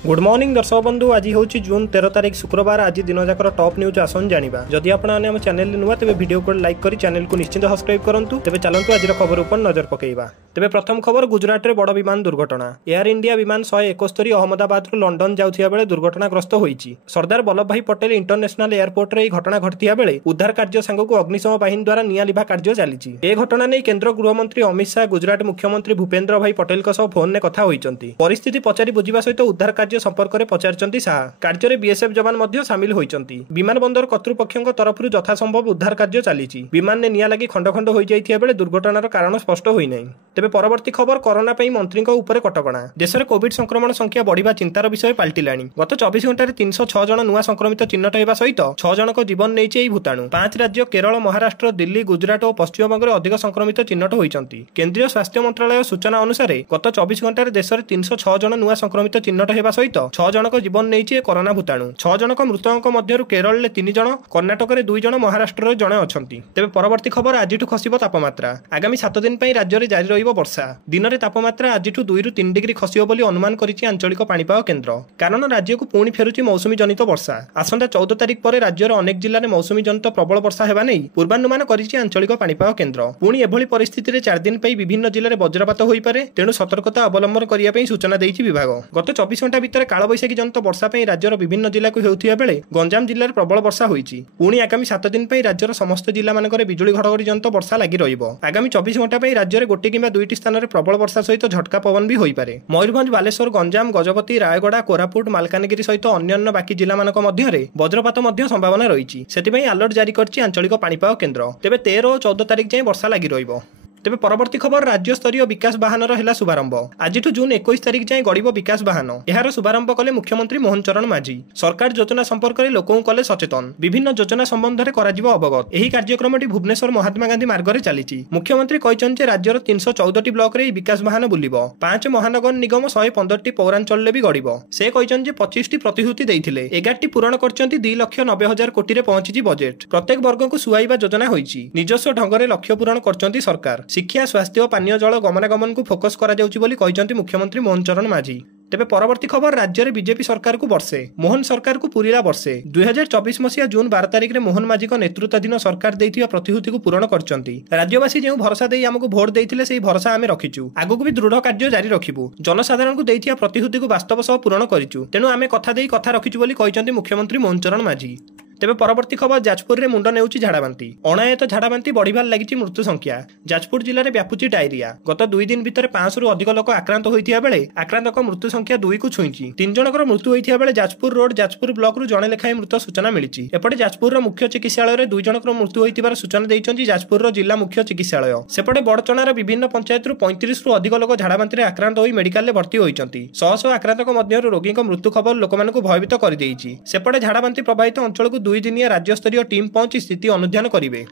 Good morning दर्शक बंधु। आज हूँ जून 13 तारीख शुक्रवार। आज दिन जाकर टॉप न्यूज आसन जानिबा। जदि आपने चैनल नुआ तेज वीडियो को लाइक कर चैनल को निश्चित सब्सक्राइब करूँ। तेज चलतु आज खबर पर नजर पकेइबा। तेज प्रथम खबर, गुजरात में बड़ विमान दुर्घटना। एयर इंडिया विमान 171 अहमदाबाद लंडन जाउथिया बेले दुर्घटनाग्रस्त होईची। सरदार वल्लभ भाई पटेल इंटरनेशनल एयरपोर्ट रे घटना घटिया बेले उद्धार कार्य सांगक अग्निशम बाहिनी द्वारा निया लिभा कार्य चली। ए घटना नहीं केन्द्र गृहमंत्री अमित शाह गुजरात मुख्यमंत्री भूपेन्द्र भाई पटेल फोन में कथा होइचंती। परिस्थिति पचारि बुझिबा सहित उद्धार कार्य संपर्क में पचारचंती शाह। कार्य बीएसएफ जवान मध्य सामिल होइचंती। विमान बंदर कर्तृपक्षों तरफ यथासंभव उद्धार कार्य चली। विमान ने निया लगी खंड खंड हो जाइथिया बेले दुर्घटनार कारण स्पष्ट होई नै। तेबे परवर्ती खबर, कोरोना पई मंत्री उपरे कटकणा। देश में कोविड संक्रमण संख्या बढ़िबा चिंतार विषय पलटिलाणी। गत 24 घंटे 306 जन नुआ संक्रमित चिन्हट होगा सहित 6 जनक जीवन नहीं भूताणु। 5 राज्य केरल, महाराष्ट्र, दिल्ली, गुजरात और पश्चिमबंग में अधिक संक्रमित चिन्हट होइचंती। केंद्रीय स्वास्थ्य मंत्रालय सूचना अनुसार गत 24 घंटे देश में 306 जन नुआ संक्रमित चिन्हट होगा सहित 6 जनक जीवन नहीं कोरोना भूताणु। 6 जनक मृतक मध्य केरल 3 जन, कर्णाटक में 2 जन, महाराष्ट्र जड़े अच्छा। तेज परवर्ती खबर, आज खसिब तापमात्रा। आगामी 7 दिन राज्य में जारी रही वर्षा। दिन में तापमात्रा आज 2 ରୁ 3 डिग्री खसिब बोली अनुमान करिछि आंचलिक पाणीपाग केन्द्र। कारण राज्य को पुणी फेरुछि मौसुमी जनित वर्षा। आसंता 14 तारीख पर राज्यर अनेक जिले में मौसुमी जनित प्रबल वर्षा हेबा नै पूर्वानुमान करिछि आंचलिक पाणीपाग केन्द्र। पुणी एभली परिस्थिति में 4 दिन पई विभिन्न जिले में वज्रपात होई पारे, तेणु सतर्कता अवलंबन करिया पई सूचना दैछि विभाग। गत 24 घंटा भितर कालबैशाखी जनित वर्षा पई राज्यर विभिन्न जिला को हेउथिया बेले गंजाम जिले में प्रबल वर्षा होईछि। पुणी आगामी 7 दिन पई राज्यर समस्त जिला मानकरे बिजुली घड़घड़ी जनित वर्षा लागि रहिबो। आगामी 24 घंटा पई राज्य में 1 किंबा 2टी स्थान में प्रबल वर्षा सहित झटका पवन भी होई पारे। मयूरभंज, बालेश्वर, गंजाम, गजपति, रायगड़ा, कोरापुट, मालकानगिरी सहित अन्य बाकी जिला मानक मध्य वज्रपात संभावना रही। सेतिपई अलर्ट जारी करछि आंचलिक पाणीपाग केन्द्र। तेबे 13 और 14 तारीख जाए वर्षा लागि रहिबो। तेबे परवर्ती खबर, राज्य स्तरीय विकास वाहनर हेला शुभारंभ। आज जून 21 तारीख जाए गड़िब विकास वाहन। यार शुभारंभ कले मुख्यमंत्री मोहन चरण माझी। सरकार योजना संपर्क में लोकों कले सचेतन। विभिन्न योजना संबंध में कराजिब अवगत। एही कार्यक्रमटी भुवनेश्वर महात्मा गांधी मार्ग में चली। मुख्यमंत्री कहते राज्यर 314 ब्लॉक रे विकास वाहन बुलिब। 5 महानगर निगम 115टी पौरांचल भी गड़िब। से कहते 25टी प्रतिश्रुति देइथिले, 11टी पूरण करछंती। 2,90,000 कोटी रे पहुंची बजेट। प्रत्येक वर्ग को सुहाइबा योजना होईची। निजस्व ढंग से लक्ष्य पूरण करछंती सरकार। शिक्षा, स्वास्थ्य, पानीय जल, गमनागमन को फोकस करा जाउची बोली कहते मुख्यमंत्री मोहन चरण माझी। तेबे परवर्ती खबर, राज्य में बीजेपी सरकार को वर्षे। मोहन सरकार को पूरीला वर्षे। 2024 मसीहा जून 12 तारीख में मोहन माझी नेतृत्वाधीन सरकार देइथिबा प्रतिश्रुति को पूरण करछंती। राज्यवासी जो भरोसा देई हमको भोट देइथिले सेही भरोसा आमे रखिचु। आगु भी दृढ़ कार्य जारी रखिबु। जनसाधारण को देइथिबा प्रतिश्रुति को वास्तव सह पूरण करिचु। तेणु आमे कथा देई कथा रखिचु बोली कहते मुख्यमंत्री मोहन चरण माझी। तेबे परवर्ती खबर, जाजपुर में मुंड नेउची झाड़ाबांती। अनायत झाड़ाबांती बढ़िबार लागिची मृत्यु संख्या। जाजपुर जिले में व्यापुची डायरिया। गत 2 दिन भितर 500 ରୁ अधिक लोक आक्रांत होइथिया बेले आक्रांतक मृत्यु संख्या 2 को छुईची। 3 जनकर मृत्यु होइथिया बेले जाजपुर रोड, जाजपुर ब्लॉक रु जणे लेखाएं मृत सूचना मिलिची। एपटे जाजपुर मुख्य चिकित्सालय रे 2 जनकर मृत्यु होइथिबार सूचना दैछंती जाजपुर जिला मुख्य चिकित्सालय। सेपटे बड़चणार विभिन्न पंचायत रु 35 ରୁ अधिक लोक झाड़ाबांती रे आक्रांत होई मेडिकल रे भर्ती होइचंती। शह आक्रांतक मध्य रोगी मृत्यु खबर लोकमानकु भयभीत कर देइची। सेपटे झाड़ाबांती प्रभावित अंचल को 2 दिनिया राज्य टीम पहुंची स्थिति अनुध्यान करिवे।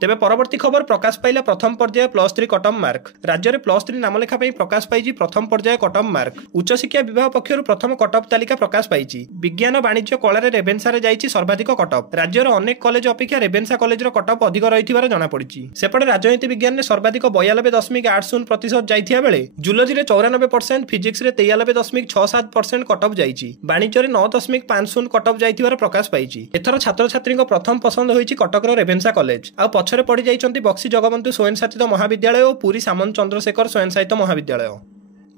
तेबे परवर्ती खबर, प्रकाश पाइला प्रथम पर्याय +3 कटअफ मार्क। राज्य में +3 नामलेखा प्रकाश पाई प्रथम पर्याय कटअफ मार्क। उच्च शिक्षा विभाग पक्षर प्रथम कटअफ तालिका प्रकाश पाई। विज्ञान, वाणिज्य, कला रेभेन्सा रे जाइछि सर्वाधिक कटअफ। राज्यर अनेक कॉलेज अपेक्षा रेभेन्सा कॉलेज कटअफ अधिक रही जना पड़ी। सेपटे राजनीति विज्ञान में सर्वाधिक 92.80% जाइथिया बेले जूलॉजी रे 94%, फिजिक्स रे 43.67% कटअफ जाइछि। वाणिज्य रे 9.50 कटअफ जाइथिबार प्रकाश पाई। एथर छात्र छात्री प्रथम पसंद होइछि कटक रेभेन्सा कॉलेज। आ पछरे पड़ी जाइछंती बक्सी जगबंधु स्वयंशासित महाविद्यालय और पुरी सामंत चंद्रशेखर स्वयंशासित महाविद्यालय।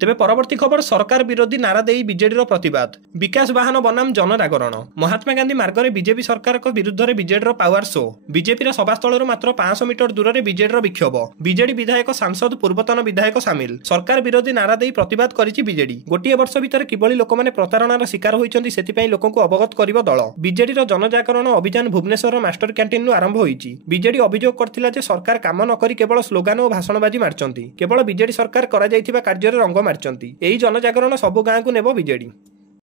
तेबे परवर्ती खबर, सरकार विरोधी नारा देई बीजेडी प्रतिवाद। विकास वाहन बनाम जनजागरण। महात्मा गांधी मार्ग में बीजेपी सरकार विरुद्ध में बीजेडी पावर शो। बीजेपी सभास्थल मात्र 500 मीटर दूर में बीजेडी विक्षोभ। बीजेडी विधायक, सांसद, पूर्वतन विधायक सामिल। सरकार विरोधी नारा देई प्रतिवाद करिछि बीजेडी। गोटे वर्ष भितर किभली लोक माने प्रतारणार शिकार होइछंती सेतिपई लोकंकु अवगत करिवो दल। बीजेडी जनजागरण अभियान भुवनेश्वर मास्टर कैंटीन आरंभ होइछि। बीजेडी अभियोग करथिला जे सरकार काम न करी केवल स्लोगान और भाषणबाजी मारचंती। केवल बीजेडी सरकार करा जाइथिबा कार्य रंग मारचंती। एही जनजागरण सबु गाँ को नेबो बीजेडी।